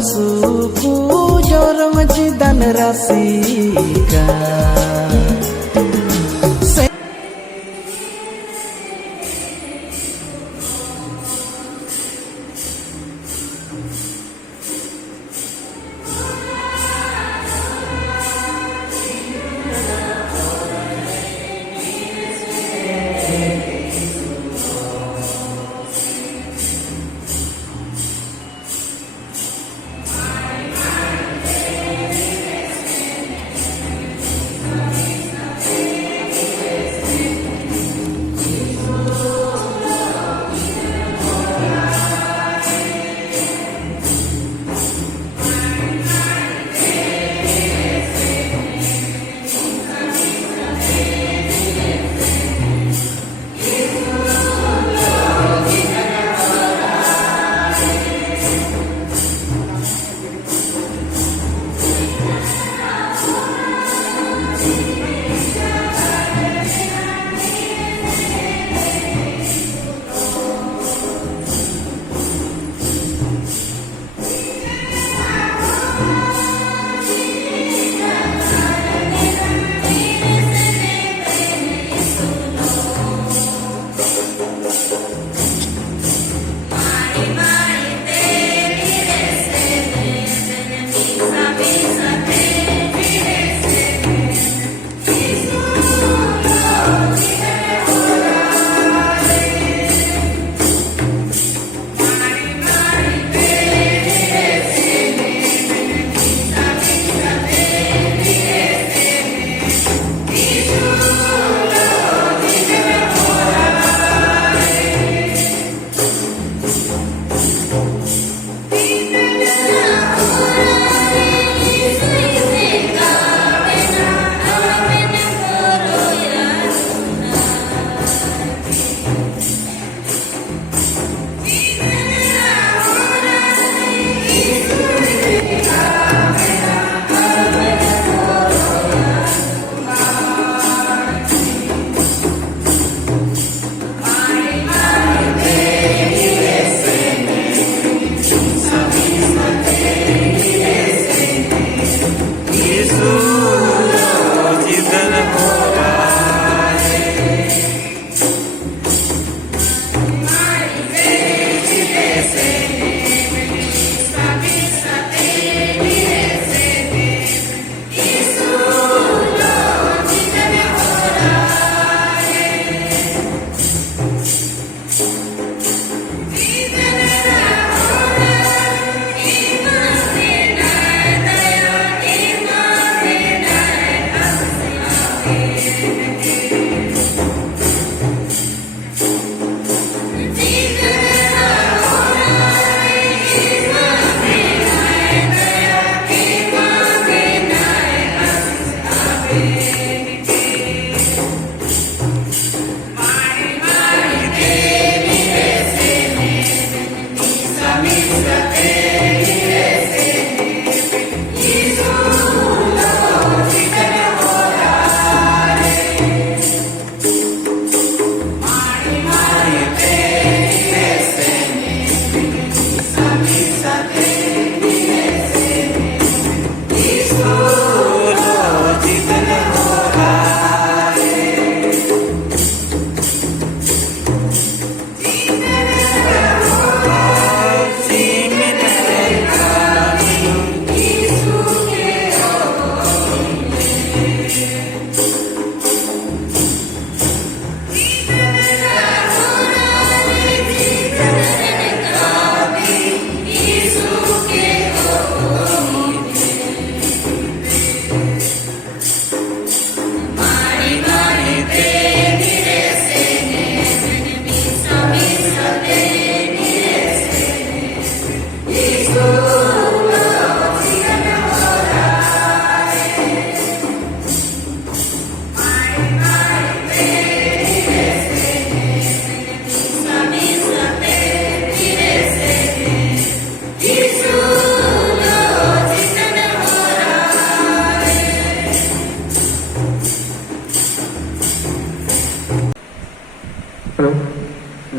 suku jorong cidan rasika.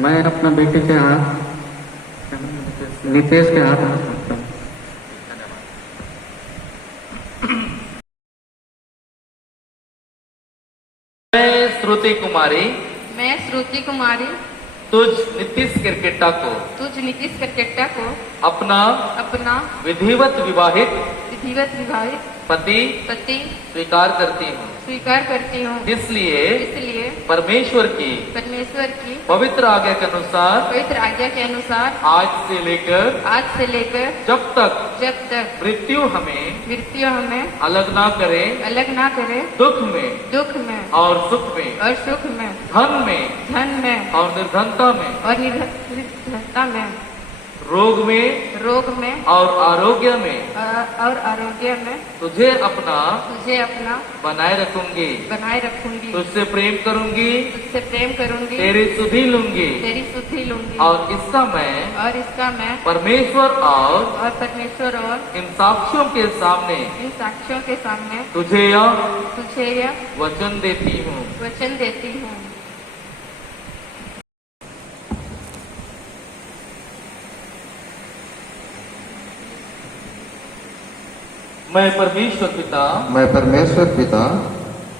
मैं अपना बेटे के हाथ नितेश के हाथ में सकता हूँ। श्रुति कुमारी मैं श्रुति कुमारी तुझ नीतीश किरकिट्टा को तुझ नीतीश करकेट्टा को अपना अपना विधिवत विवाहित विधिवत विवाहित पति पति स्वीकार करती हूँ। स्वीकार करती हूँ। इसलिए परमेश्वर की पवित्र आज्ञा के अनुसार आज से लेकर जब तक मृत्यु हमें अलग ना करे दुख में और सुख में धन में और निर्धनता में रोग में और आरोग्य में तुझे अपना बनाए रखूंगी तुझसे प्रेम करूंगी तेरी सुधि लूंगी और इसका मैं परमेश्वर और इन साक्षियों के सामने तुझे यह वचन देती हूँ। मैं परमेश्वर पिता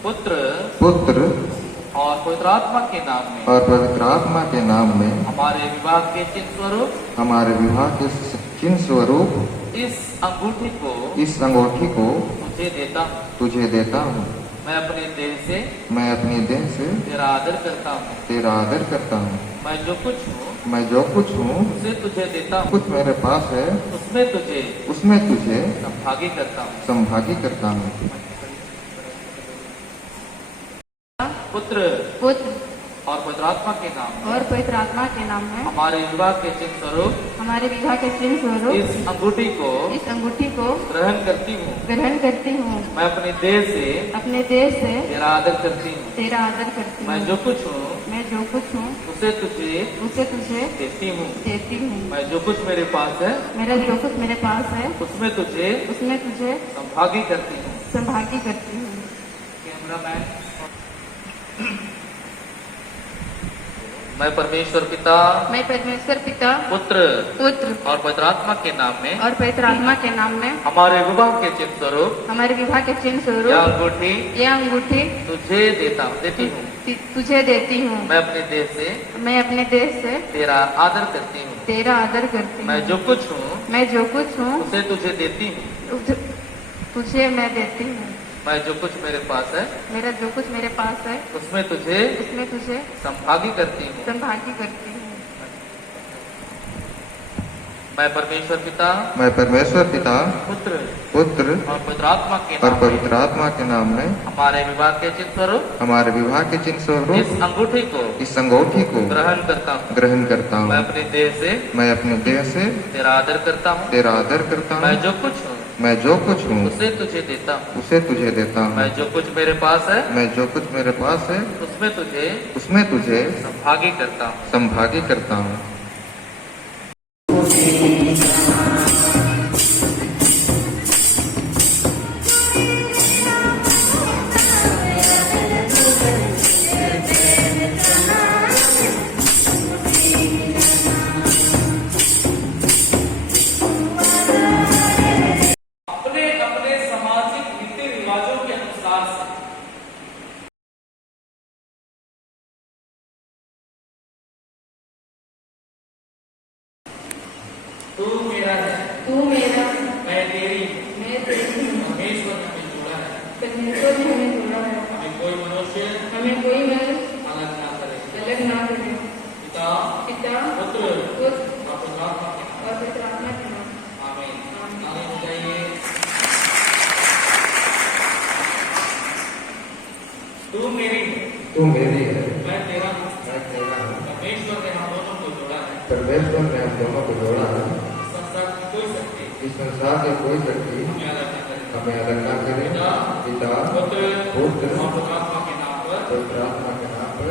पुत्र और पवित्र आत्मा के नाम में हमारे विवाह के चिन्ह स्वरूप इस अंगूठी को तुझे देता हूँ। मैं अपने देह से तेरा आदर करता हूँ। मैं जो कुछ हूँ उसे तुझे देता हूँ। कुछ मेरे पास है उसमें तुझे संभागी करता हूँ। पुत्र और पवित्र आत्मा के नाम में हमारे विवाह के चिन्ह स्वरूप इस अंगूठी को ग्रहण करती हूँ। मैं अपने देह से तेरा आदर करती हूँ। मैं जो कुछ हूँ उसे तुझे देती हूँ। मैं जो कुछ मेरे पास है उसमें तुझे संभागी करती हूँ। कैमरामैन मैं परमेश्वर पिता पुत्र और पवित्र आत्मा के नाम में हमारे विवाह के चिन्ह स्वरूप यह अंगूठी तुझे देती हूँ। मैं अपने देह से तेरा आदर करती हूँ। मैं जो कुछ हूँ उसे तुझे देती हूँ। तुझे मैं देती हूँ। मैं जो कुछ मेरे पास है उसमें तुझे संभागी करती हूँ। मैं परमेश्वर पिता पुत्र और पवित्र आत्मा के नाम में हमारे विवाह के चिन्ह स्वरूप इस अंगूठी को ग्रहण करता हूँ। मैं अपने देह से तेरा आदर करता हूँ। मैं जो कुछ हूँ उसे तुझे देता हूँ। मैं जो कुछ मेरे पास है उसमें तुझे संभागी करता हूँ। तू मेरा मैं तेरी परमेश्वर ने हमें जोड़ा है। हमें कोई मनुष्य अलग ना करे। पिता पुत्र और पवित्र आत्मा के नाम। आमीन। ताली बजाइए। तू मेरी है मैं तेरा हूँ। परमेश्वर ने हम दोनों को जोड़ा है। इस संसार की कोई शक्ति हमें अलग ना करे। पिता पुत्र और पवित्र आत्मा के नाम पर